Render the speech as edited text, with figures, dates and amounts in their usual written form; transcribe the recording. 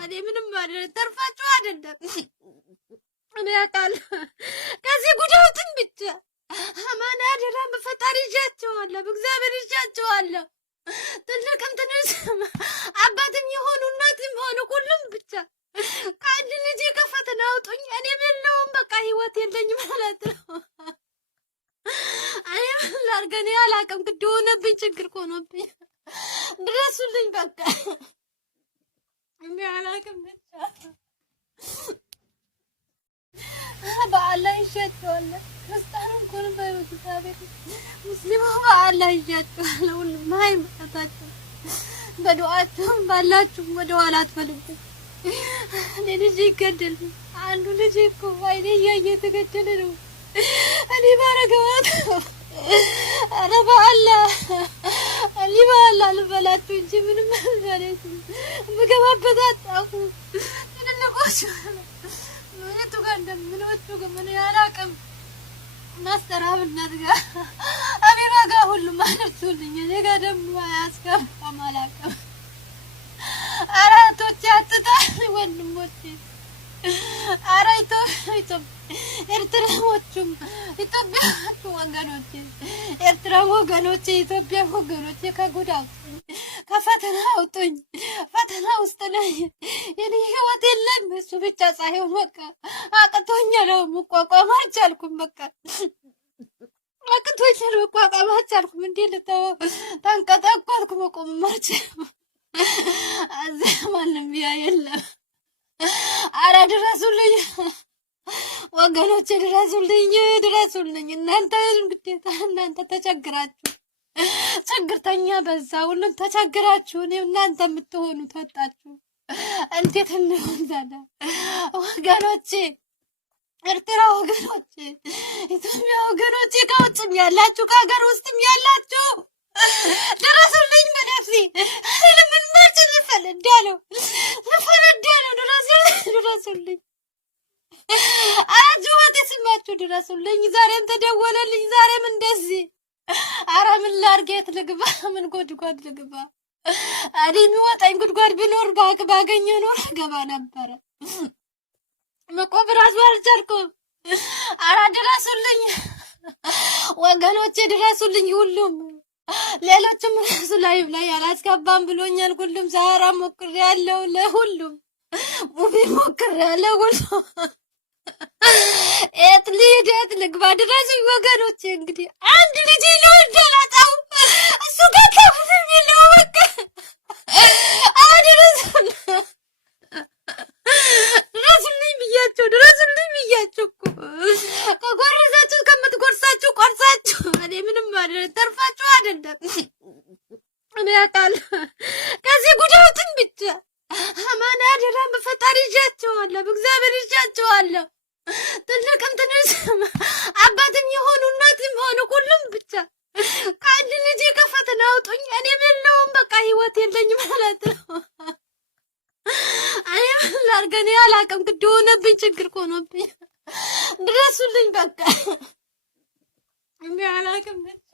እኔ ምንም ማለት ተርፋችሁ አይደለም እኔ አውቃለሁ። ከዚህ ጉዳውትን ብቻ አማና አደራ በፈጣሪ ይዣቸዋለሁ፣ በእግዚአብሔር ይዣቸዋለሁ። ትልቅም ትንሽ አባትም የሆኑ እናትም የሆኑ ሁሉም ብቻ ከአንድ ልጄ ከፈተና አውጡኝ። እኔም የለውም በቃ ህይወት የለኝም ማለት ነው። እኔ ምን ላድርግ? እኔ አላውቅም። ግድ ሆነብኝ፣ ችግር ሆነብኝ። ድረሱልኝ በቃ እኔ አላውቅም። በአላህ ይዣቸዋለሁ። ክርስቲያኑም ከሆነ በእግዚአብሔር ሙስሊሙ በአላህ ይዣቸዋለሁ። ሁሉም ሃይማኖታቸው በዱዓቸውም ባላችሁ ወደ ኋላ አትበሉብኝ። እኔ ልጅ ይገደል አንዱ ልጅ እኮ አይኔ እያየ የተገደለ ነው። እኔ ባረገዋት ኧረ በአላህ እኔ በአላህ ልበላችሁ እንጂ ምንም ማለት ምገባበት አጣሁ። ትልልቆች ምንቱ ጋር እንደምንወጡ ምን ያላቅም ማስተራብነት ጋር አቢባ ጋር ሁሉም አነሱልኝ። እኔ ጋር ደግሞ አያስገባም አላቅም። አራቶች አትጣል ወንድሞቼ፣ ኧረ ኤርትራዎቹም ኢትዮጵያዎቹ ወገኖቼ፣ ኤርትራ ወገኖቼ፣ ኢትዮጵያ ወገኖቼ ከጉድ አውጡኝ፣ ከፈተና አውጡኝ። ፈተና ውስጥ ነኝ። የኔ ህይወት የለም። እሱ ብቻ ሳይሆን በቃ አቅቶኛል፣ መቋቋም አልቻልኩም። በቃ አቅቶኛል፣ መቋቋም አልቻልኩም። እንዴት ልተወው? ተንቀጠቀጥኩ፣ መቆም አልቻልኩም። እዚያ ማንም ቢያ የለም። ኧረ ድረሱልኝ ወገኖቼ፣ ድረሱልኝ፣ ድረሱልኝ። እናንተ ግዴታ እናንተ ተቸግራችሁ፣ ችግርተኛ በዛ፣ ሁሉም ተቸግራችሁ። እኔ እናንተ የምትሆኑ ተወጣችሁ። እንዴት እንሆን ታዲያ ወገኖቼ? ኤርትራ ወገኖቼ፣ ኢትዮጵያ ወገኖቼ፣ ከውጭም ያላችሁ ከሀገር ውስጥም ያላችሁ ድረሱልኝ። በነፍሴ ምን ማጭ ልፈነዳ ነው፣ ልፈነዳ ነው። ድረሱልኝ። አጅዋት ስማችሁ ድረሱልኝ። ዛሬም ተደወለልኝ፣ ዛሬም እንደዚህ። ኧረ ምን ላድርግ? የት ልግባ? ምን ጉድጓድ ልግባ? እኔ የሚወጣኝ ጉድጓድ ቢኖር ባገኘ ኖር ገባ ነበረ። መቆም ራሱ አልቻልኩም። ኧረ ድረሱልኝ ወገኖቼ፣ ድረሱልኝ። ሁሉም ሌሎችም ራሱ ላይ አላስገባም ብሎኛል። ሁሉም ዛራ ሞክሬያለሁ፣ ለሁሉም ሙቢ ሞክሬያለሁ። ሁሉም የት ልሂድ? የት ልግባ? ድረሱኝ ወገኖቼ። እንግዲህ አንድ ልጅ ልወልድ አላጣሁ። እሱ ጋር ከብት የሚለው በቃ ድረሱልኝ ብያቸው፣ ድረሱልኝ ብያቸው እኮ ከጎረሳችሁ ከምትጎርሳችሁ ቆርሳችሁ። እኔ ምንም ማለት ተርፋችሁ አይደለም እኔ አውቃለሁ። ከዚህ ጉዳውትን ብቻ አማና አደራ በፈጣሪ ይዣቸዋለሁ፣ በእግዚአብሔር ይዣቸዋለሁ። ትልቅም ትንሽ አባትም የሆኑ እናትም የሆኑ ሁሉም ብቻ ከአንድ ልጄ ከፈተና አውጡኝ። እኔም የለውም በቃ ህይወት የለኝም ማለት ነው። እኔ ምን ላድርግ? እኔ አላውቅም። ግድ ሆነብኝ፣ ችግር ሆነብኝ። ድረሱልኝ በቃ እኔ አላውቅም ብቻ